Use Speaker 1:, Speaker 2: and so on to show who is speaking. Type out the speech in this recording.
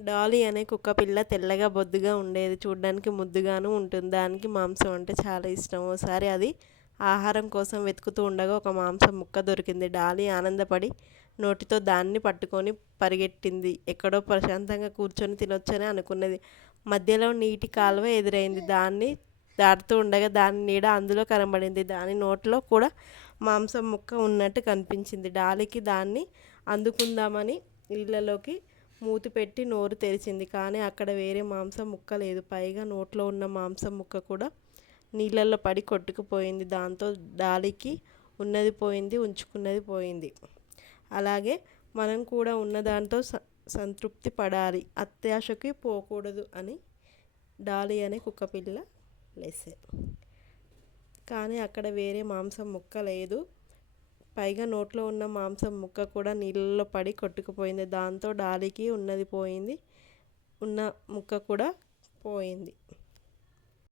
Speaker 1: Dolly అనే కుక్క పిల్ల తెల్లగా బొద్దుగా ఉండేది. చూడడానికి ముద్దుగాను ఉంటుంది. దానికి మాంసం అంటే చాలా ఇష్టం. ఒకసారి అది ఆహారం కోసం వెతుకుతూ ఉండగా ఒక మాంసం ముక్క దొరికింది. డాలీ ఆనందపడి నోటితో దాన్ని పట్టుకొని పరిగెట్టింది. ఎక్కడో ప్రశాంతంగా కూర్చొని తినొచ్చని అనుకున్నది. మధ్యలో నీటి కాలువ ఎదురైంది. దాన్ని దాటుతూ ఉండగా దాని నీడ అందులో కనబడింది. దాని నోట్లో కూడా మాంసం ముక్క ఉన్నట్టు కనిపించింది. డాలీకి దాన్ని అందుకుందామని నీళ్ళలోకి మూతి పెట్టి నోరు తెరిచింది. కానీ అక్కడ వేరే మాంసం ముక్క లేదు. పైగా నోట్లో ఉన్న మాంసం ముక్క కూడా నీళ్ళల్లో పడి కొట్టుకుపోయింది. దాంతో డాలికి ఉన్నది పోయింది ఉంచుకున్నది పోయింది. అలాగే మనం కూడా ఉన్నదాంతో స సంతృప్తి పడాలి. అత్యాశకి పోకూడదు అని డాలి అనే కుక్కపిల్ల లెసే. కానీ అక్కడ వేరే మాంసం ముక్క లేదు. పైగా నోట్లో ఉన్న మాంసం ముక్క కూడా నీళ్ళలో పడి కొట్టుకుపోయింది. దాంతో డాలికి ఉన్నది పోయింది. ఉన్న ముక్క కూడా పోయింది.